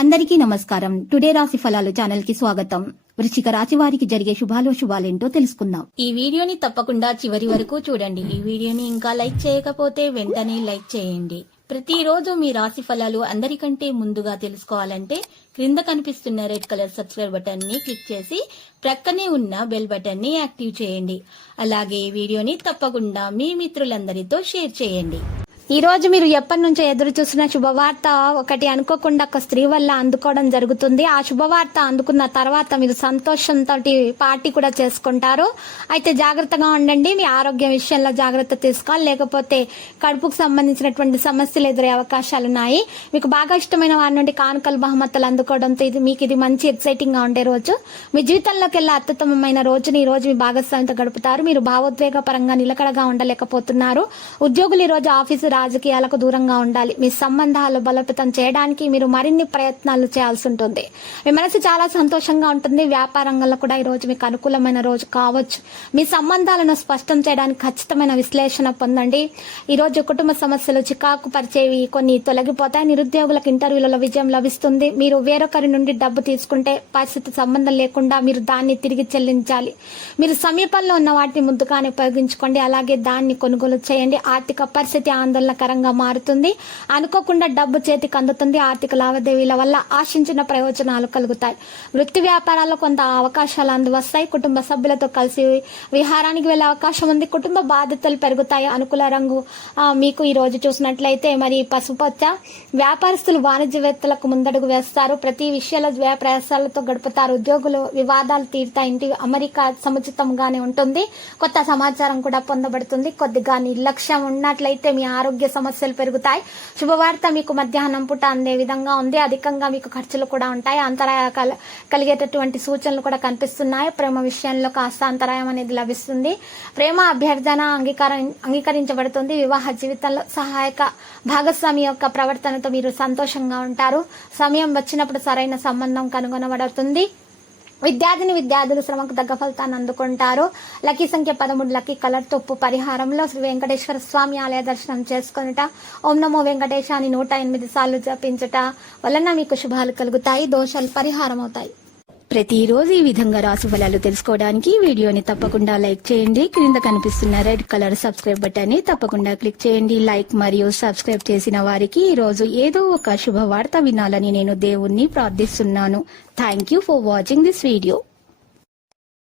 అందరికీ నమస్కారం. టుడే రాశి ఫలాలు ఛానల్ కి స్వాగతం. వృశ్చిక రాశి వారికి జరిగే శుభాలేంటో తెలుసుకుందాం. ఈ వీడియోని తప్పకుండా చివరి వరకు చూడండి. ఈ వీడియోని ఇంకా లైక్ చేయకపోతే వెంటనే లైక్ చేయండి. ప్రతిరోజు మీ రాశి ఫలాలు అందరికంటే ముందుగా తెలుసుకోవాలంటే క్రింద కనిపిస్తున్న రెడ్ కలర్ సబ్స్క్రైబ్ బటన్ ని క్లిక్ చేసి ప్రక్కనే ఉన్న బెల్ బటన్ ని యాక్టివ్ చేయండి. అలాగే ఈ వీడియోని తప్పకుండా మీ మిత్రులందరితో షేర్ చేయండి. ఈ రోజు మీరు ఎప్పటి నుంచో ఎదురు చూసిన శుభవార్త ఒకటి అనుకోకుండా ఒక స్త్రీ వల్ల అందుకోవడం జరుగుతుంది. ఆ శుభవార్త అందుకున్న తర్వాత మీరు సంతోషంతో పార్టీ కూడా చేసుకుంటారు. అయితే జాగ్రత్తగా ఉండండి. మీ ఆరోగ్యం విషయంలో జాగ్రత్త తీసుకోవాలి, లేకపోతే కడుపుకు సంబంధించినటువంటి సమస్యలు ఎదురయ్యే అవకాశాలు ఉన్నాయి. మీకు బాగా ఇష్టమైన వారి నుండి కానుకలు బహుమతులు అందుకోవడంతో మీకు ఇది మంచి ఎక్సైటింగ్ గా ఉండే రోజు. మీ జీవితంలోకి వెళ్ళే అత్యుత్తమమైన రోజుని ఈ రోజు మీ భాగస్వామితో గడుపుతారు. మీరు భావోద్వేగ పరంగా నిలకడగా ఉండలేకపోతున్నారు. ఉద్యోగులు ఈ రోజు ఆఫీసు రాజకీయాలకు దూరంగా ఉండాలి. మీ సంబంధాలు బలోపేతం చేయడానికి మీరు మరిన్ని ప్రయత్నాలు చేయాల్సి ఉంటుంది. మీ మనసు చాలా సంతోషంగా ఉంటుంది. వ్యాపార రంగంలో కూడా ఈ రోజు మీకు అనుకూలమైన రోజు కావచ్చు. మీ సంబంధాలను స్పష్టం చేయడానికి ఖచ్చితమైన విశ్లేషణ పొందండి. ఈ రోజు కుటుంబ సమస్యలు చికాకు పరిచేవి కొన్ని తొలగిపోతాయి. నిరుద్యోగులకు ఇంటర్వ్యూలలో విజయం లభిస్తుంది. మీరు వేరొకరి నుండి డబ్బు తీసుకుంటే పరిస్థితి సంబంధం లేకుండా మీరు దాన్ని తిరిగి చెల్లించాలి. మీరు సమీపంలో ఉన్న వాటిని ముందుగానే ఉపయోగించుకోండి. అలాగే దాన్ని కొనుగోలు చేయండి. ఆర్థిక పరిస్థితి ఆందోళనకరంగా మారుతుంది. అనుకోకుండా డబ్బు చేతికి అందుతుంది. ఆర్థిక లావాదేవీల వల్ల ఆశించిన ప్రయోజనాలు కలుగుతాయి. వృత్తి వ్యాపారాల్లో కొంత అవకాశాలు అందువస్తాయి. కుటుంబ సభ్యులతో కలిసి విహారానికి వెళ్లే అవకాశం ఉంది. కుటుంబ బాధ్యతలు పెరుగుతాయి. అనుకూల రంగు మీకు ఈ రోజు చూసినట్లయితే మరి పసుపచ్చ. వ్యాపారస్తులు వాణిజ్యవేత్తలకు ముందడుగు వేస్తారు. ప్రతి విషయాల వ్యయ ప్రయాసాలతో గడుపుతారు. ఉద్యోగులు వివాదాలు తీరుతాయి. ఇంటి అమెరికా సముచితంగానే ఉంటుంది. కొత్త సమాచారం కూడా పొందబడుతుంది. కొద్దిగా నిర్లక్ష్యం ఉన్నట్లయితే మీ ఆరోగ్య సమస్యలు పెరుగుతాయి. శుభవార్త మీకు మధ్యాహ్నం పూట అందే విధంగా ఉంది. అధికంగా మీకు ఖర్చులు కూడా ఉంటాయి. అంతరాయ కలిగేటటువంటి సూచనలు కూడా కనిపిస్తున్నాయి. ప్రేమ విషయంలో కాస్త అంతరాయం అనేది లభిస్తుంది. ప్రేమ అభ్యర్థన అంగీకరించబడుతుంది. వివాహ జీవితంలో సహాయక భాగస్వామి యొక్క ప్రవర్తనతో మీరు సంతోషంగా ఉంటారు. సమయం వచ్చినప్పుడు సరైన సంబంధం కనుగొనబడుతుంది. విద్యార్థులు శ్రమకు తగ్గ ఫలితాన్ని అందుకుంటారు. లక్కీ సంఖ్య 13, లక్కీ కలర్ తొప్పు. పరిహారంలో శ్రీ వెంకటేశ్వర స్వామి ఆలయ దర్శనం చేసుకునుట, ఓం నమో వెంకటేశాన్ని 108 సార్లు జపించుట వలన మీకు శుభాలు కలుగుతాయి. దోషాలు పరిహారం అవుతాయి. ప్రతిరోజు ఈ విధంగా రాశి ఫలాలు తెలుసుకోవడానికి వీడియోని తప్పకుండా లైక్ చేయండి. క్రింద కనిపిస్తున్న రెడ్ కలర్ సబ్స్క్రైబ్ బటన్ ని తప్పకుండా క్లిక్ చేయండి. లైక్ మరియు సబ్స్క్రైబ్ చేసిన వారికి ఈ రోజు ఏదో ఒక శుభవార్త వినాలని నేను దేవుణ్ణి ప్రార్థిస్తున్నాను. Thank you for watching this video.